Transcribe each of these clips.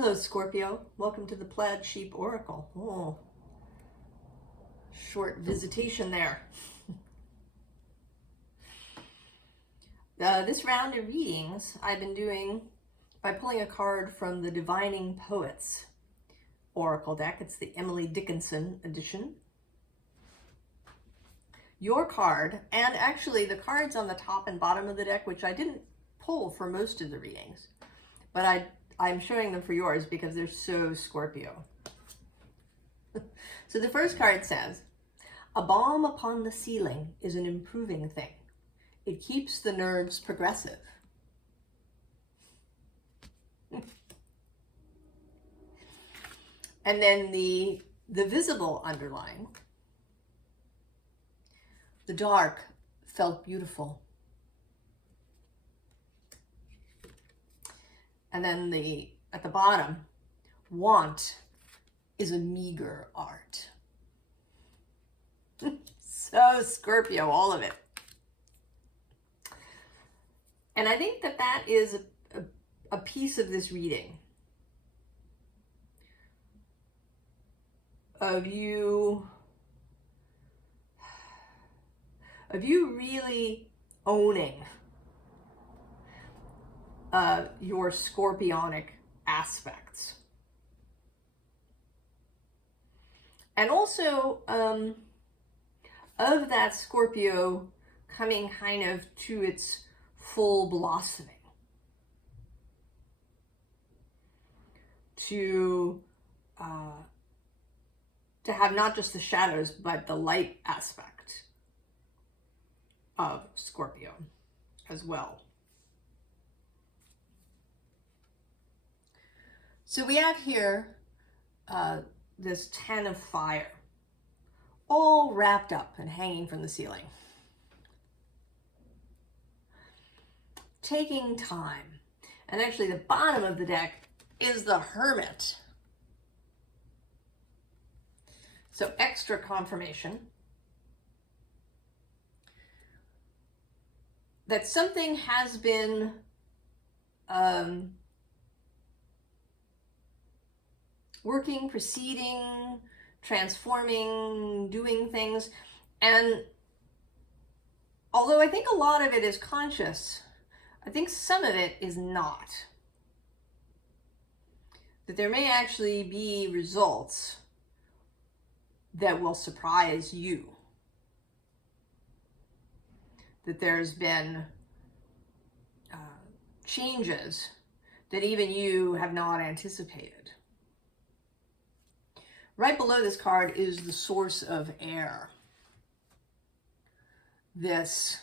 Hello, Scorpio. Welcome to the Plaid Sheep Oracle. Oh, short visitation there. This round of readings I've been doing by pulling a card from the Divining Poets Oracle deck. It's the Emily Dickinson edition. Your card, and actually the cards on the top and bottom of the deck, which I didn't pull for most of the readings, but I'm showing them for yours because they're so Scorpio. So the first card says, "A balm upon the ceiling is an improving thing. It keeps the nerves progressive." And then the visible underline, "The dark felt beautiful." And then at the bottom, "Want is a meager art." So Scorpio, all of it. And I think that is a piece of this reading of you really owning your scorpionic aspects. And also of that Scorpio coming kind of to its full blossoming. To have not just the shadows, but the light aspect of Scorpio as well. So we have here this 10 of fire, all wrapped up and hanging from the ceiling. Taking time. And actually the bottom of the deck is the Hermit. So extra confirmation that something has been working, proceeding, transforming, doing things. And although I think a lot of it is conscious, I think some of it is not. That there may actually be results that will surprise you. That there's been changes that even you have not anticipated. Right below this card is the source of air. This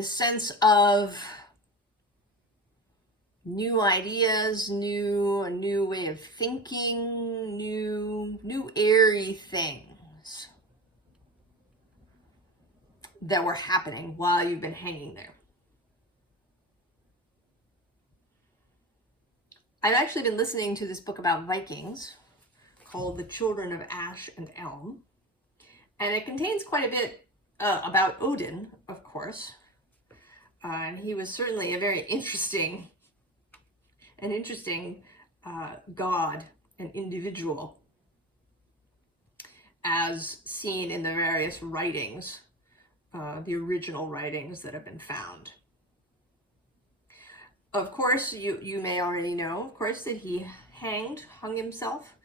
sense of new ideas, a new way of thinking, new airy things that were happening while you've been hanging there. I've actually been listening to this book about Vikings called The Children of Ash and Elm, and it contains quite a bit about Odin, of course, and he was certainly a very interesting god and individual as seen in the various writings, the original writings that have been found. Of course, you may already know, of course, that he hung himself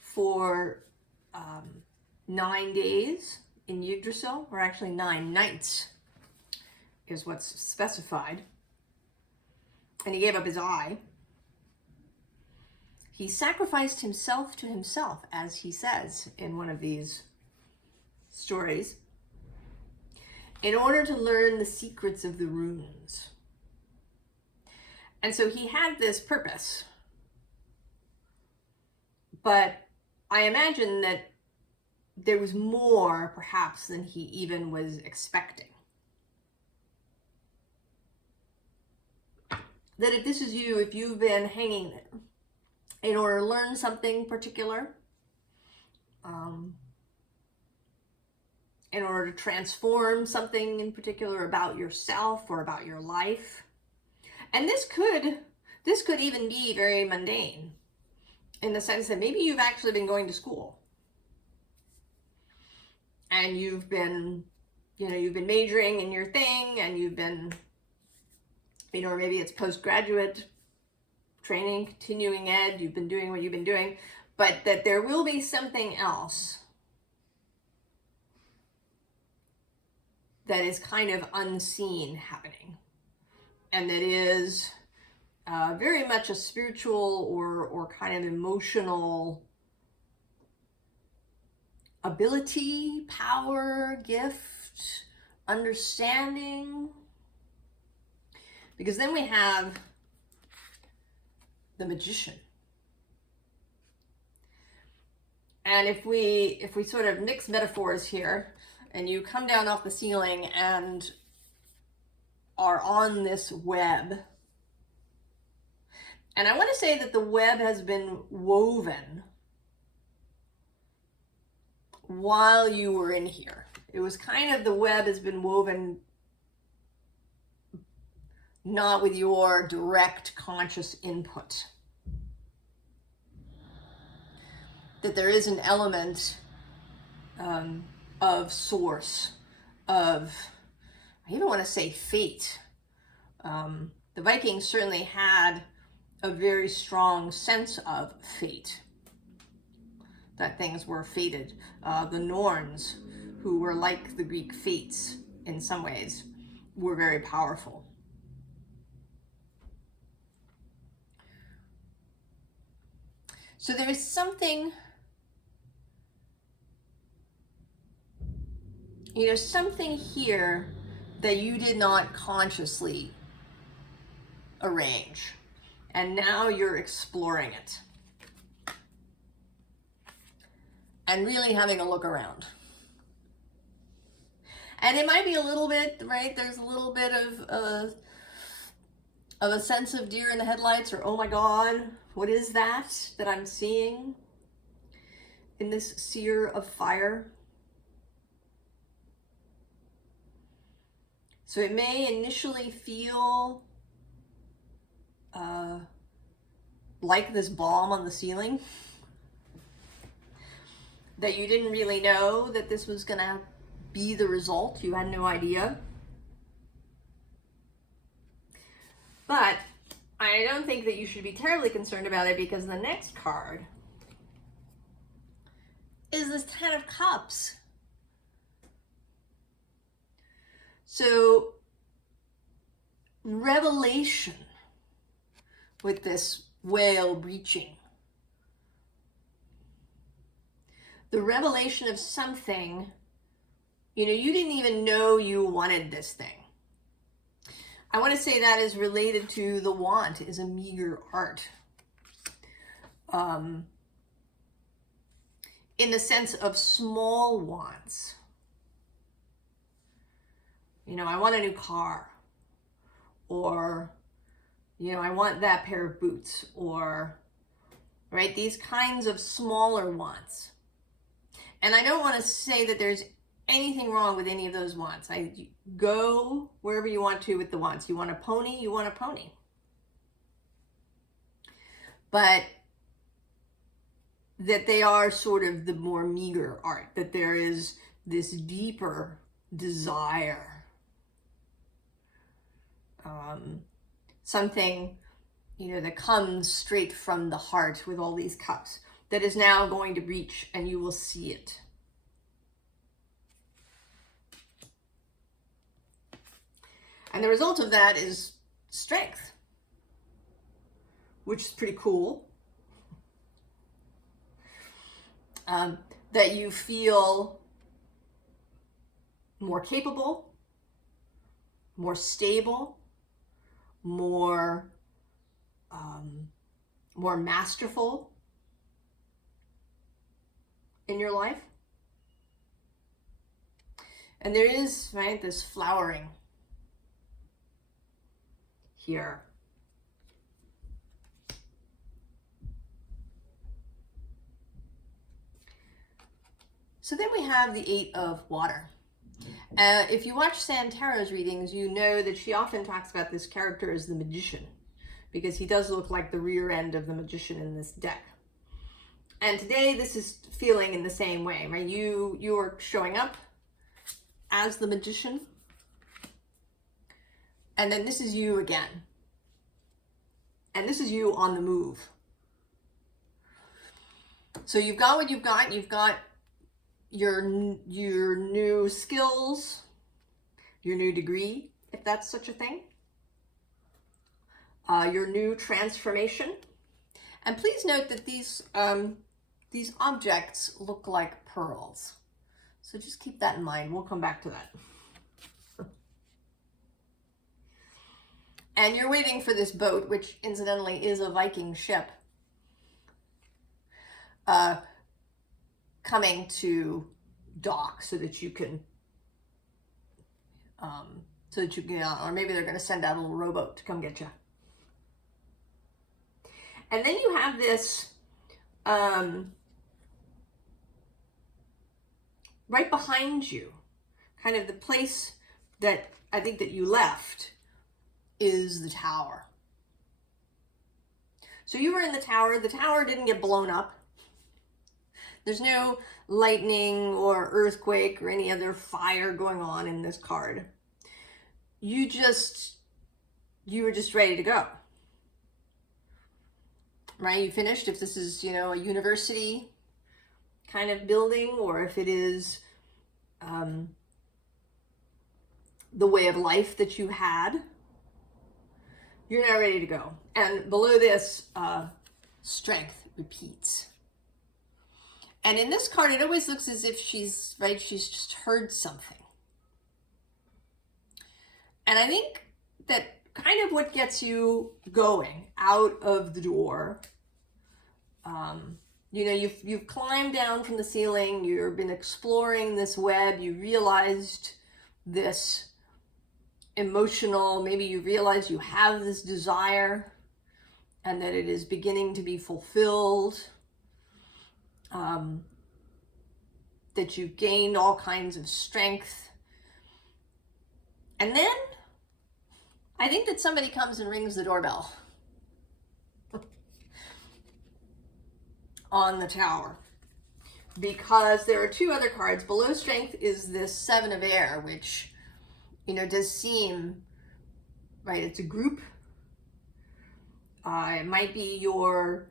for 9 days in Yggdrasil, or actually 9 nights is what's specified. And he gave up his eye. He sacrificed himself to himself, as he says in one of these stories, in order to learn the secrets of the runes. And so he had this purpose. But I imagine that there was more, perhaps, than he even was expecting. That if this is you, if you've been hanging there in order to learn something particular, in order to transform something in particular about yourself or about your life, and this could This could even be very mundane in the sense that maybe you've actually been going to school and you've been, you've been majoring in your thing, and you've been, or maybe it's postgraduate training, continuing ed, you've been doing what you've been doing, but that there will be something else that is kind of unseen happening, and that is very much a spiritual or kind of emotional ability, power, gift, understanding. Because then we have the Magician. And if we sort of mix metaphors here, and you come down off the ceiling and are on this web, and I want to say that the web has been woven while you were in here. It was kind of, the web has been woven not with your direct conscious input. That there is an element of source, of, I even want to say fate. The Vikings certainly had a very strong sense of fate, that things were fated. The Norns, who were like the Greek fates in some ways, were very powerful. So there is something, something here that you did not consciously arrange, and now you're exploring it and really having a look around. And it might be a little bit, right, there's a little bit of a sense of deer in the headlights, or oh my God, what is that I'm seeing in this seer of fire? So it may initially feel like this bomb on the ceiling, that you didn't really know that this was gonna be the result. You had no idea. But I don't think that you should be terribly concerned about it, because the next card is this Ten of Cups. So, revelation with this whale breaching. The revelation of something, you didn't even know you wanted this thing. I want to say that is related to the want is a meager art. In the sense of small wants. I want a new car, or, I want that pair of boots, or, right, these kinds of smaller wants. And I don't want to say that there's anything wrong with any of those wants. Go wherever you want to with the wants. You want a pony, you want a pony. But that they are sort of the more meager art, that there is this deeper desire. Something, that comes straight from the heart with all these cups, that is now going to breach, and you will see it. And the result of that is strength, which is pretty cool. That you feel more capable, more stable, more masterful in your life. And there is, right, this flowering here. So then we have the Eight of Water. If you watch Santaro's readings, you know that she often talks about this character as the magician. because he does look like the rear end of the Magician in this deck. And today this is feeling in the same way, right? You are showing up as the Magician, and then this is you again. And this is you on the move. So you've got what you've got. You've got your new skills, your new degree, if that's such a thing, your new transformation. And please note that these objects look like pearls. So just keep that in mind. We'll come back to that. And you're waiting for this boat, which incidentally is a Viking ship, coming to dock so that you can get on. Or maybe they're going to send out a little rowboat to come get you. And then you have this right behind you, kind of the place that I think that you left is the tower. So you were in the tower. The tower didn't get blown up. There's no lightning or earthquake or any other fire going on in this card. You were just ready to go. Right? You finished. If this is, you know, a university kind of building, or if it is the way of life that you had, you're now ready to go. And below this, strength repeats. And in this card, it always looks as if she's just heard something. And I think that kind of what gets you going out of the door, you know, you've climbed down from the ceiling, you've been exploring this web, you realized this emotional, maybe you realize you have this desire and that it is beginning to be fulfilled, that you've gained all kinds of strength. And then I think that somebody comes and rings the doorbell on the tower, because there are two other cards. Below strength is this Seven of Air, which, you know, does seem, right, it's a group. It might be your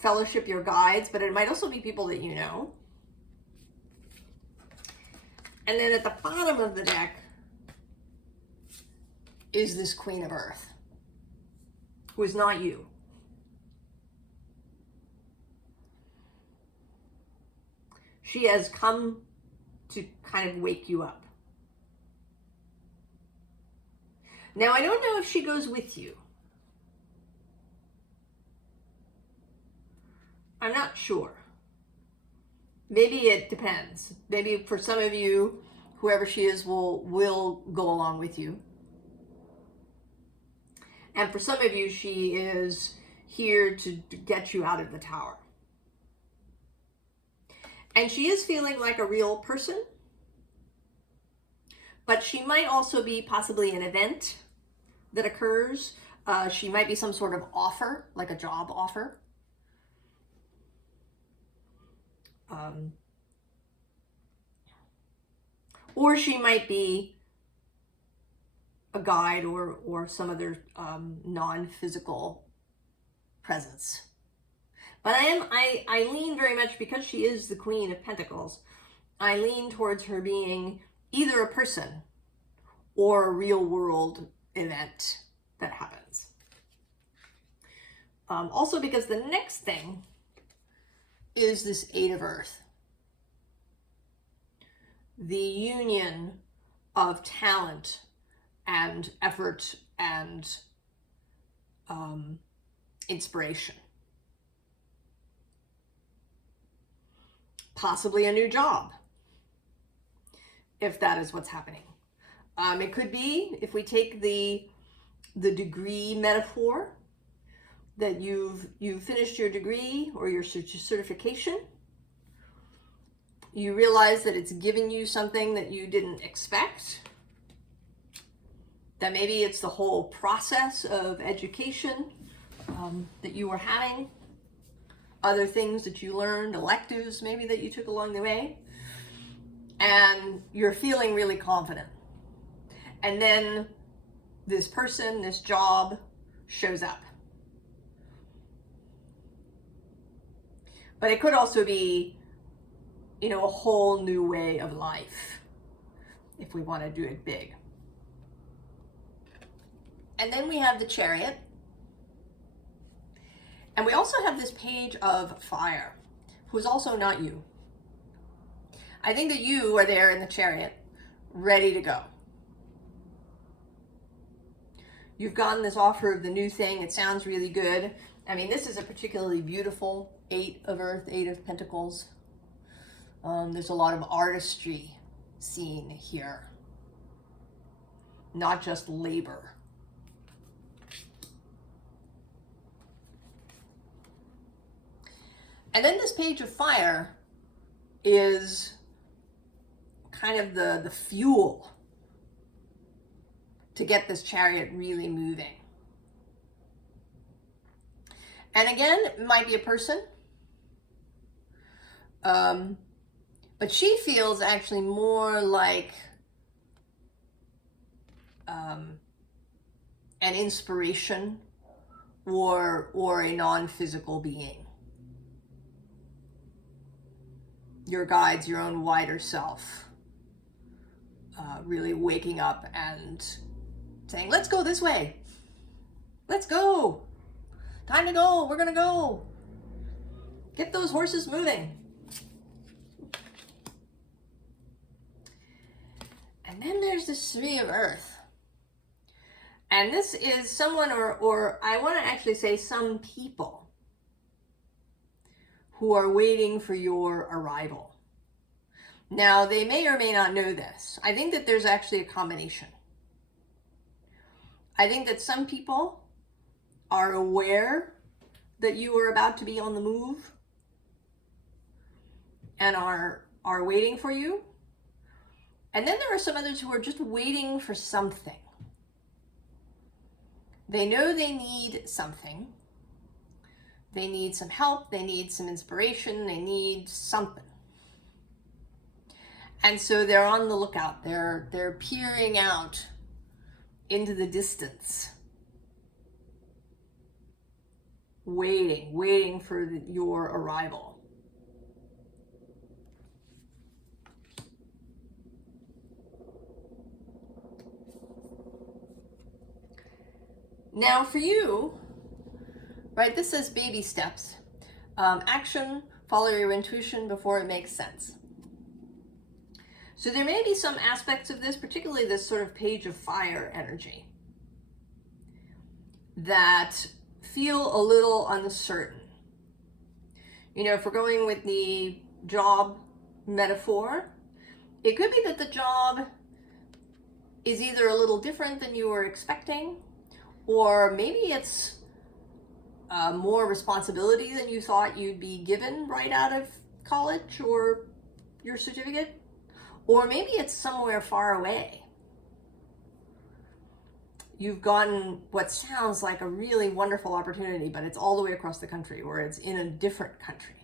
fellowship, your guides, but it might also be people that you know. And then at the bottom of the deck is this Queen of Earth, who is not you. She has come to kind of wake you up. Now, I don't know if she goes with you. I'm not sure. Maybe it depends. Maybe for some of you, whoever she is will go along with you. And for some of you, she is here to get you out of the tower. And she is feeling like a real person, but she might also be possibly an event that occurs. She might be some sort of offer, like a job offer. Or she might be a guide or some other non-physical presence. But I lean very much, because she is the Queen of Pentacles, I lean towards her being either a person or a real world event that happens. Also because the next thing is this Eight of Earth. The union of talent and effort and inspiration. Possibly a new job, if that is what's happening. It could be, if we take the degree metaphor, that you've finished your degree or your certification. You realize that it's giving you something that you didn't expect. that maybe it's the whole process of education that you were having, other things that you learned, electives maybe that you took along the way, and you're feeling really confident. And then this person, this job shows up. But it could also be, you know, a whole new way of life, if we want to do it big. And then we have the Chariot. And we also have this Page of Fire, who's also not you. I think that you are there in the Chariot, ready to go. You've gotten this offer of the new thing. It sounds really good. I mean, this is a particularly beautiful 8 of Earth, 8 of Pentacles. There's a lot of artistry seen here, not just labor. And then this Page of Fire is kind of the fuel to get this Chariot really moving. And again, it might be a person, but she feels actually more like an inspiration or a non-physical being. Your guides, your own wider self, really waking up and saying, let's go this way. Let's go. Time to go. We're going to go. Get those horses moving. And then there's this 3 of Earth. And this is someone, or I want to actually say some people, who are waiting for your arrival. Now, they may or may not know this. I think that there's actually a combination. I think that some people are aware that you are about to be on the move and are waiting for you. And then there are some others who are just waiting for something. They know they need something. They need some help, they need some inspiration, they need something. And so they're on the lookout. They're peering out into the distance, waiting for your arrival. Now for you, right, this says baby steps. Action, follow your intuition before it makes sense. So there may be some aspects of this, particularly this sort of Page of Fire energy, that feel a little uncertain. You know, if we're going with the job metaphor, it could be that the job is either a little different than you were expecting, or maybe it's more responsibility than you thought you'd be given right out of college or your certificate. Or maybe it's somewhere far away. You've gotten what sounds like a really wonderful opportunity, but it's all the way across the country, or it's in a different country.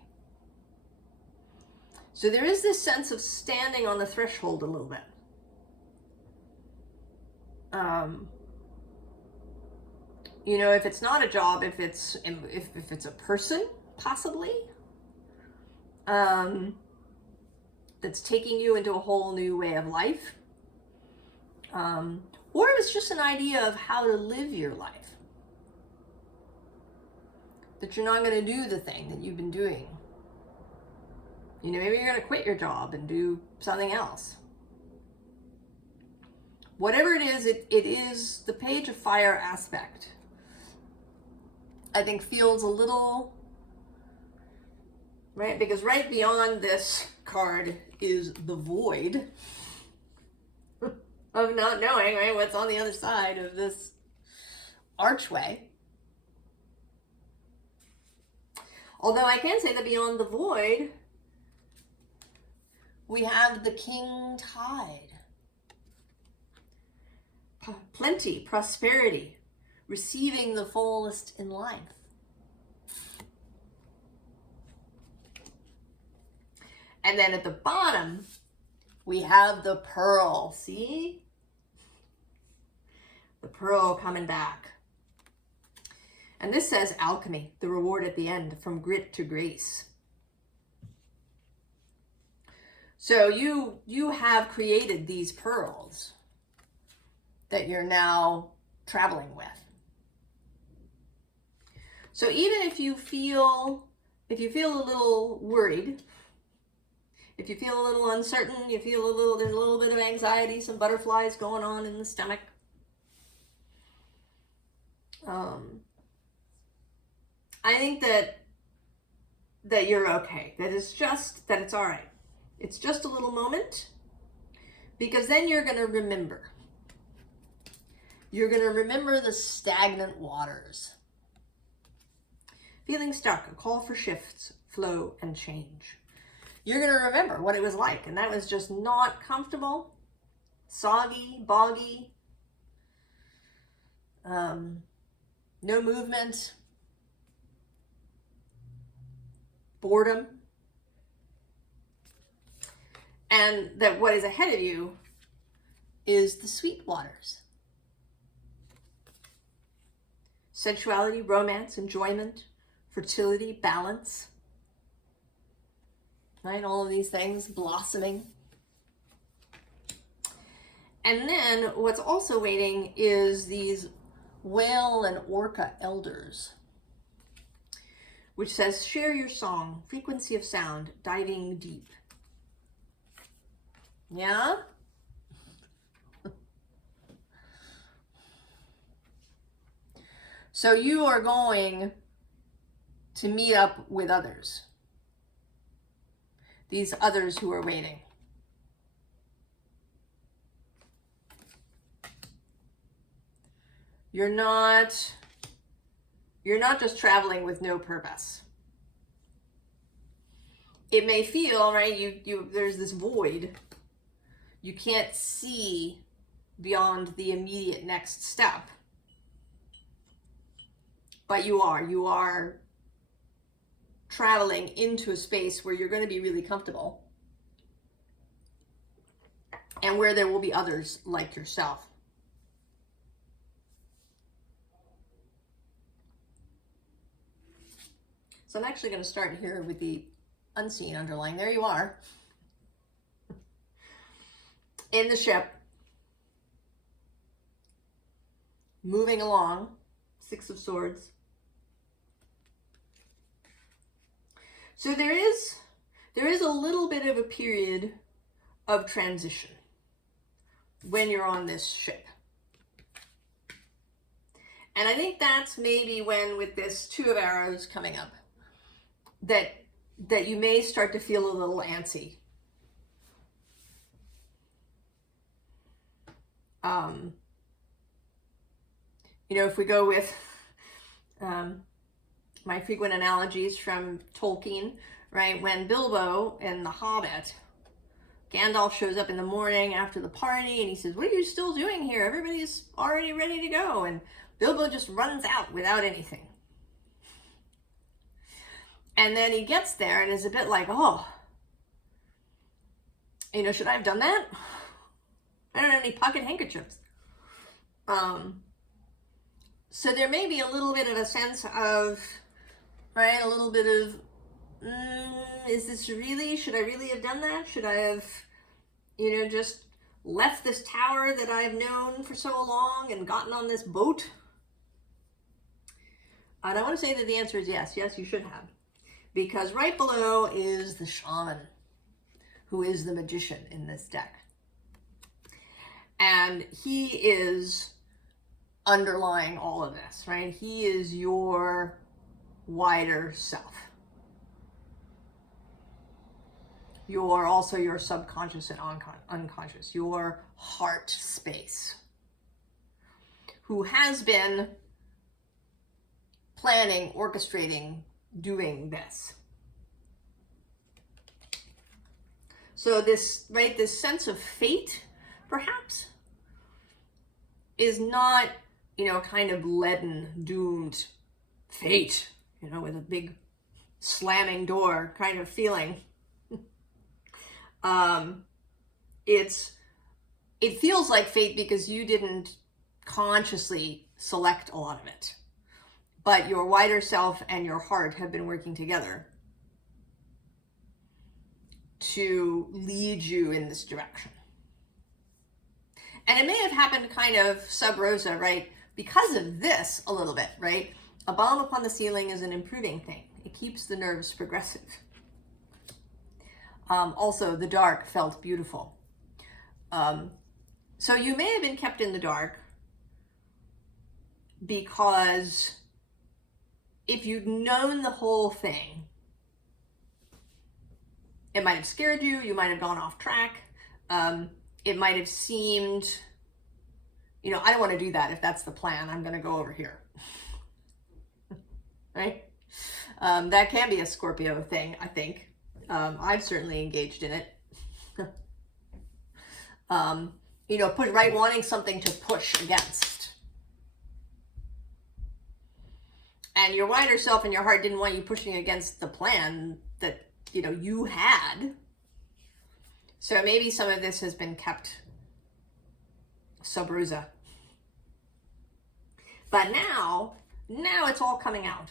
So there is this sense of standing on the threshold a little bit. You know, if it's not a job, if it's a person, possibly, that's taking you into a whole new way of life, or it's just an idea of how to live your life, that you're not going to do the thing that you've been doing. You know, maybe you're going to quit your job and do something else. Whatever it is the Page of Fire aspect, I think, feels a little, right? Because right beyond this card is the void of not knowing, right, what's on the other side of this archway. Although I can say that beyond the void, we have the King Tide. plenty, prosperity, receiving the fullest in life. And then at the bottom, we have the pearl. See? The pearl coming back. And this says alchemy, the reward at the end, from grit to grace. So you have created these pearls that you're now traveling with. So even if you feel a little worried, if you feel a little uncertain, there's a little bit of anxiety, some butterflies going on in the stomach. I think that you're okay. That it's all right. It's just a little moment, because then you're going to remember. You're going to remember the stagnant waters. Feeling stuck, a call for shifts, flow, and change. You're going to remember what it was like, and that was just not comfortable, soggy, boggy, no movement, boredom, and that what is ahead of you is the sweet waters. Sensuality, romance, enjoyment, fertility, balance, right? All of these things blossoming. And then what's also waiting is these whale and orca elders, which says, share your song, frequency of sound, diving deep. Yeah? So you are going to meet up with others. These others who are waiting. You're not just traveling with no purpose. It may feel, right, there's this void. You can't see beyond the immediate next step. But you are traveling into a space where you're going to be really comfortable and where there will be others like yourself. So I'm actually going to start here with the unseen underlying. There you are. In the ship. Moving along. Six of Swords. So there is a little bit of a period of transition when you're on this ship. And I think that's maybe when, with this Two of Arrows coming up, that you may start to feel a little antsy. If we go with my frequent analogies from Tolkien, right? When Bilbo in The Hobbit, Gandalf shows up in the morning after the party and he says, what are you still doing here? Everybody's already ready to go. And Bilbo just runs out without anything. And then he gets there and is a bit like, oh, should I have done that? I don't have any pocket handkerchiefs. So there may be a little bit of a sense of, right, a little bit of, is this really, should I really have done that? Should I have, just left this tower that I've known for so long and gotten on this boat? And I want to say that the answer is yes. Yes, you should have. Because right below is the shaman, who is the magician in this deck. And he is underlying all of this, right? He is your wider self. You're also your subconscious and unconscious, your heart space, who has been planning, orchestrating, doing this. So this, right, this sense of fate, perhaps, is not, you know, kind of leaden, doomed fate, you know, with a big slamming door kind of feeling. It feels like fate because you didn't consciously select a lot of it, but your wider self and your heart have been working together to lead you in this direction. And it may have happened kind of sub rosa, right? Because of this a little bit, right? A balm upon the ceiling is an improving thing. It keeps the nerves progressive. Also, the dark felt beautiful. So you may have been kept in the dark because if you'd known the whole thing, it might have scared you, you might have gone off track. It might have seemed, you know, I don't want to do that. If that's the plan, I'm going to go over here. Right? That can be a Scorpio thing, I think. I've certainly engaged in it. You know, wanting something to push against. And your wider self and your heart didn't want you pushing against the plan that, you know, you had. So maybe some of this has been kept sub rosa. But now it's all coming out.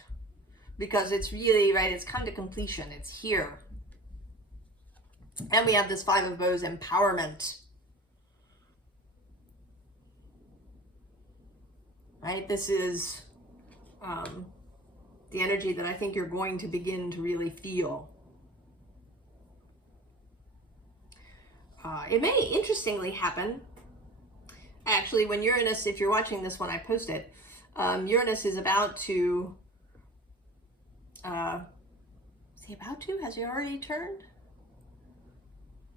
Because it's really, right, it's come to completion. It's here. And we have this Five of Bows empowerment. Right? This is the energy that I think you're going to begin to really feel. It may interestingly happen, actually, when Uranus, if you're watching this when I post it, Uranus is about to, is he about to? Has he already turned?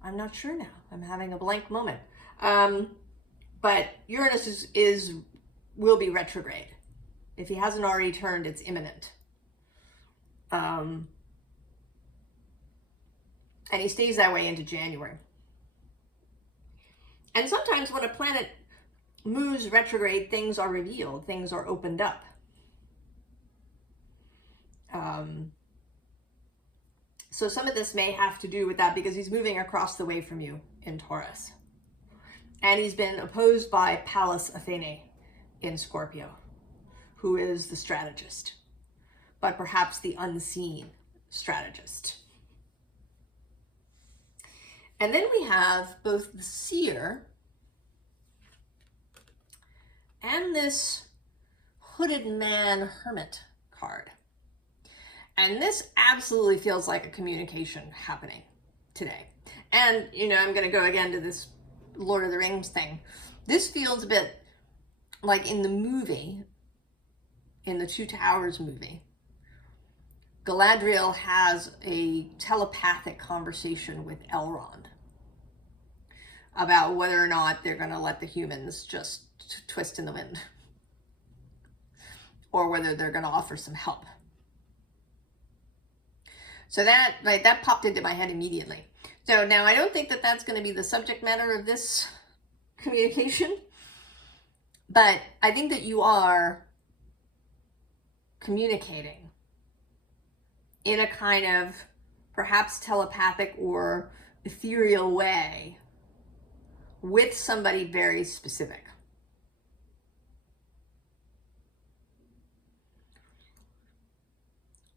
I'm not sure now. I'm having a blank moment. But Uranus will be retrograde. If he hasn't already turned, it's imminent. And he stays that way into January. And sometimes when a planet moves retrograde, things are revealed, things are opened up. So some of this may have to do with that because he's moving across the way from you in Taurus. And he's been opposed by Pallas Athene in Scorpio, who is the strategist, but perhaps the unseen strategist. And then we have both the seer and this hooded man hermit card. And this absolutely feels like a communication happening today. And, you know, I'm going to go again to this Lord of the Rings thing. This feels a bit like in the movie, in the Two Towers movie, Galadriel has a telepathic conversation with Elrond about whether or not they're going to let the humans just twist in the wind, or whether they're going to offer some help. So that, right, that popped into my head immediately. So now I don't think that that's going to be the subject matter of this communication, but I think that you are communicating in a kind of perhaps telepathic or ethereal way with somebody very specific.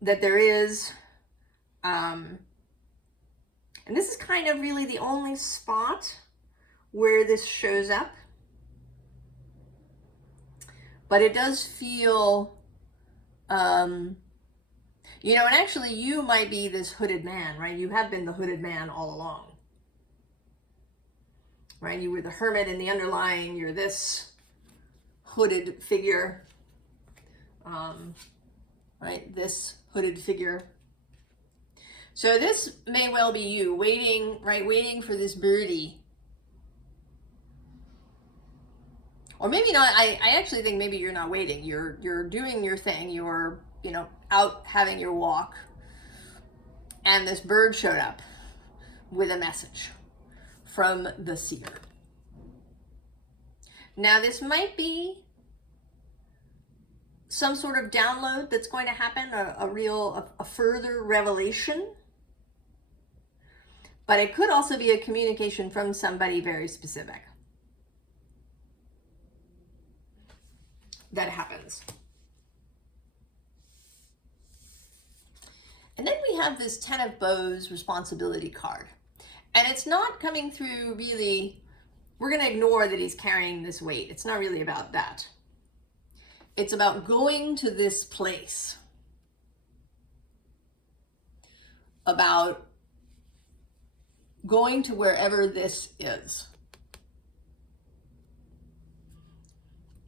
That there is, and this is kind of really the only spot where this shows up, but it does feel, you know, and actually you might be this hooded man, right? You have been the hooded man all along, right? You were the hermit in the underlying, you're this hooded figure, right? This hooded figure. So this may well be you waiting, right? Waiting for this birdie. Or maybe not. I actually think maybe you're not waiting. You're doing your thing. You're, you know, out having your walk. And this bird showed up with a message from the seer. Now, this might be some sort of download that's going to happen, a further revelation. But it could also be a communication from somebody very specific that happens. And then we have this Ten of Bows responsibility card. And it's not coming through really, we're going to ignore that he's carrying this weight. It's not really about that. It's about going to this place. About going to wherever this is.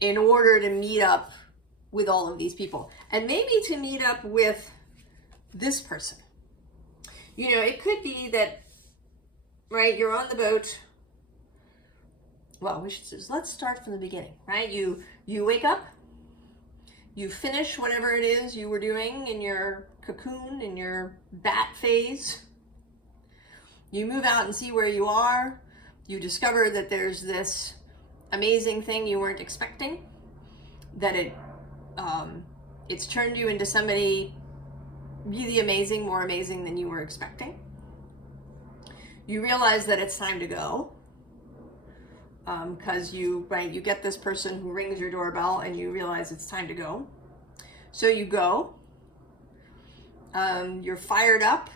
In order to meet up with all of these people. And maybe to meet up with this person. You know, it could be that, right, you're on the boat. Well, let's start from the beginning, right? You wake up, you finish whatever it is you were doing in your cocoon, in your bat phase. You move out and see where you are. You discover that there's this amazing thing you weren't expecting, that it's turned you into somebody really amazing, more amazing than you were expecting. You realize that it's time to go, because you get this person who rings your doorbell and you realize it's time to go. So you go, you're fired up,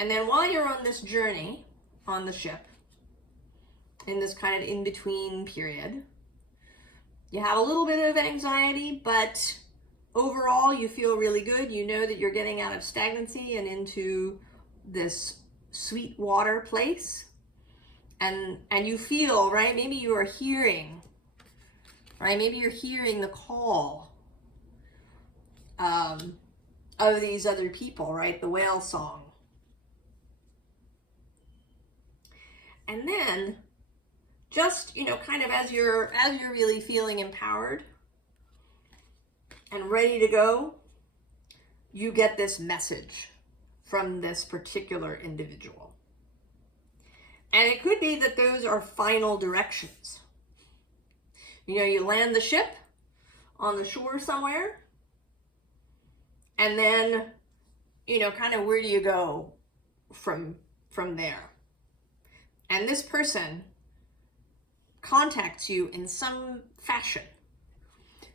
and then while you're on this journey on the ship, in this kind of in-between period, you have a little bit of anxiety, but overall you feel really good. You know that you're getting out of stagnancy and into this sweet water place. And you feel, right, maybe you are hearing, right, maybe you're hearing the call of these other people, right, the whale song. And then just, you know, kind of as you're really feeling empowered and ready to go, you get this message from this particular individual. And it could be that those are final directions. You know, you land the ship on the shore somewhere, and then, you know, kind of where do you go from there? And this person contacts you in some fashion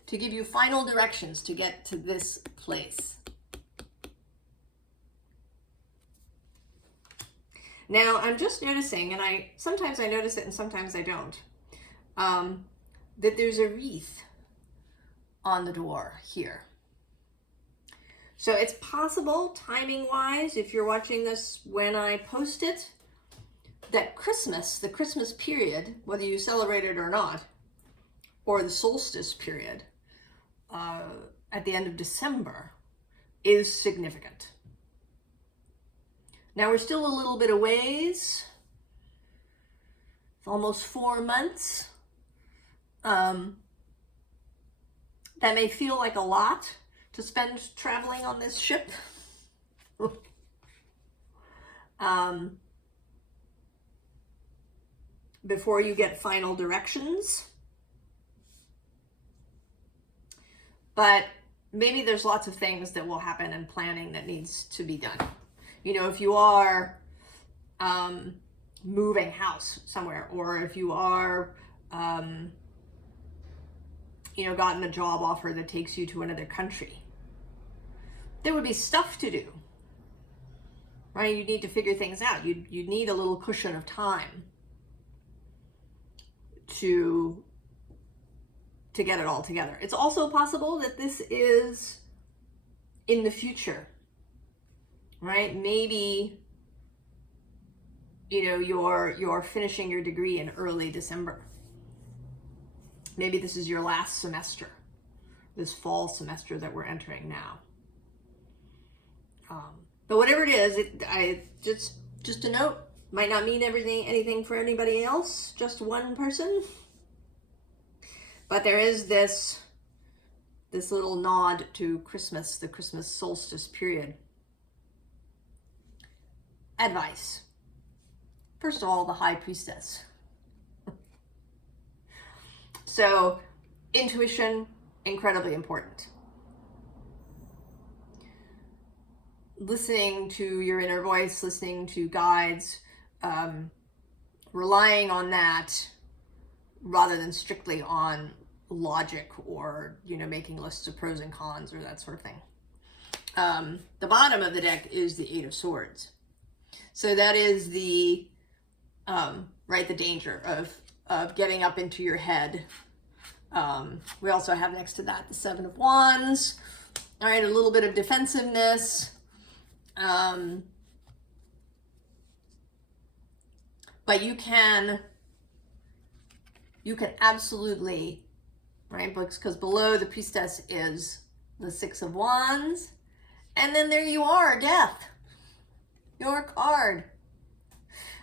to give you final directions to get to this place. Now, I'm just noticing, and sometimes I notice it and sometimes I don't, that there's a wreath on the door here. So it's possible, timing-wise, if you're watching this when I post it, that Christmas, the Christmas period, whether you celebrate it or not, or the solstice period, at the end of December, is significant. Now we're still a little bit a ways, almost 4 months. That may feel like a lot to spend traveling on this ship. Before you get final directions. But maybe there's lots of things that will happen and planning that needs to be done. You know, if you are moving house somewhere, or if you are, you know, gotten a job offer that takes you to another country, there would be stuff to do, right? You need to figure things out. You need a little cushion of time to get it all together. It's also possible that this is in the future, right? Maybe, you know, you're finishing your degree in early December. Maybe this is your last semester, this fall semester that we're entering now. But whatever it is, just a note, might not mean anything for anybody else, just one person. But there is this little nod to Christmas, the Christmas solstice period. Advice. First of all, the High Priestess. So intuition, incredibly important. Listening to your inner voice, listening to guides, relying on that rather than strictly on logic or, you know, making lists of pros and cons or that sort of thing. The bottom of the deck is the Eight of Swords. So that is the, right, the danger of getting up into your head. We also have next to that the Seven of Wands. All right, a little bit of defensiveness. But you can absolutely, right, because below the Priestess is the Six of Wands. And then there you are, Death, your card.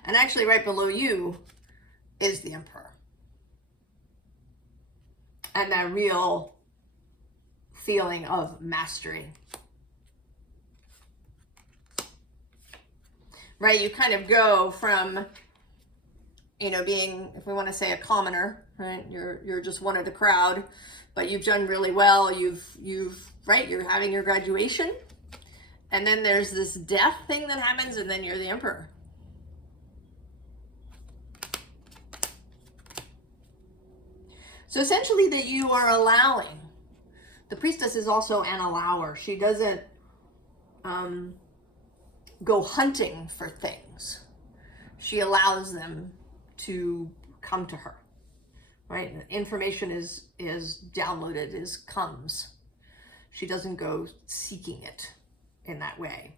And actually right below you is the Emperor. And that real feeling of mastery. Right, you kind of go from, you know, being, if we want to say, a commoner, right? You're just one of the crowd, but you've done really well. Right, you're having your graduation. And then there's this death thing that happens, and then you're the Emperor. So essentially that you are allowing. The Priestess is also an allower. She doesn't go hunting for things. She allows them to come to her, right? Information is downloaded, comes. She doesn't go seeking it in that way.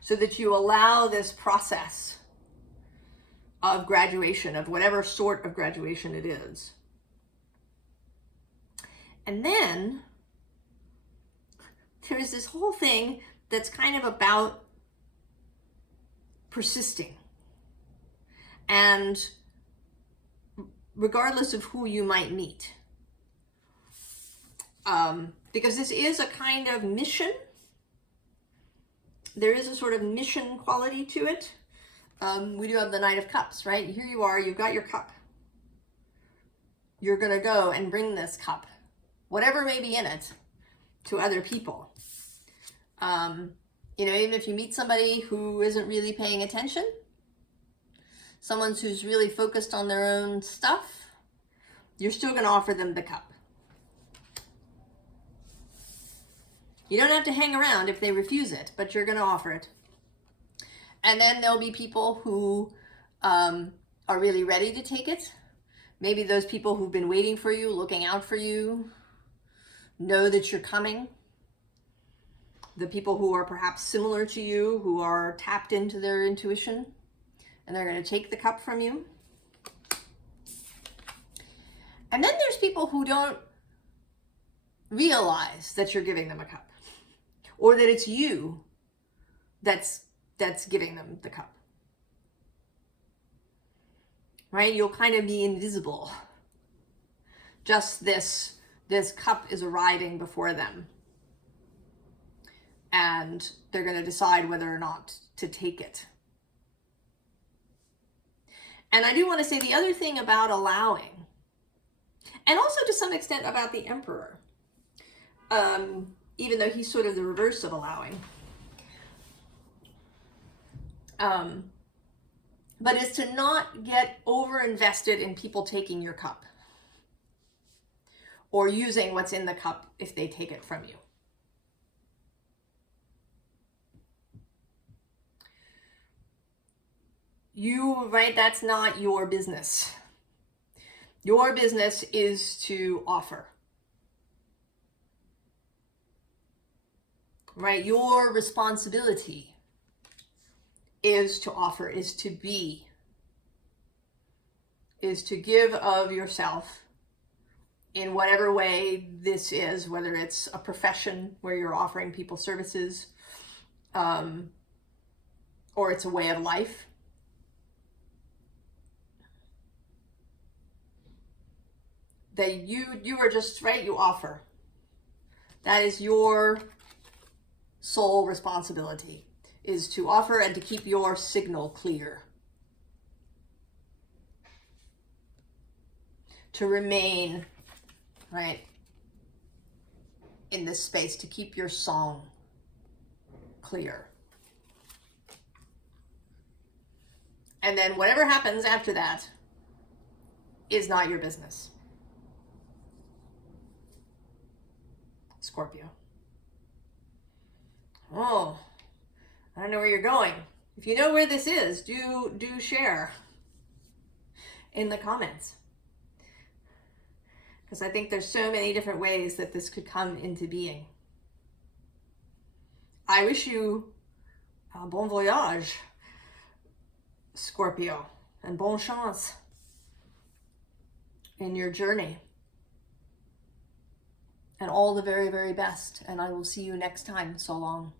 So that you allow this process of graduation, of whatever sort of graduation it is. And then there's this whole thing that's kind of about persisting. And regardless of who you might meet, because this is a kind of mission. There is a sort of mission quality to it. We do have the Knight of Cups, right? Here you are, you've got your cup. You're gonna go and bring this cup, whatever may be in it, to other people. You know, even if you meet somebody who isn't really paying attention, someone who's really focused on their own stuff, you're still gonna offer them the cup. You don't have to hang around if they refuse it, but you're going to offer it. And then there'll be people who are really ready to take it. Maybe those people who've been waiting for you, looking out for you, know that you're coming. The people who are perhaps similar to you, who are tapped into their intuition, and they're going to take the cup from you. And then there's people who don't realize that you're giving them a cup, or that it's you that's giving them the cup. Right? You'll kind of be invisible. Just this cup is arriving before them. And they're going to decide whether or not to take it. And I do want to say the other thing about allowing, and also to some extent about the Emperor, even though he's sort of the reverse of allowing, but is to not get over invested in people taking your cup or using what's in the cup if they take it from you. Right, that's not your business. Your business is to offer. Right, your responsibility is to offer, is to be, is to give of yourself in whatever way this is, whether it's a profession where you're offering people services, or it's a way of life. That you are just, right, you offer. That is your sole responsibility, is to offer and to keep your signal clear. to remain, right, in this space, to keep your song clear. And then whatever happens after that is not your business. Scorpio. Oh, I don't know where you're going. If you know where this is, do share in the comments. Because I think there's so many different ways that this could come into being. I wish you bon voyage, Scorpio, and bonne chance in your journey. And all the very, very best. And I will see you next time. So long.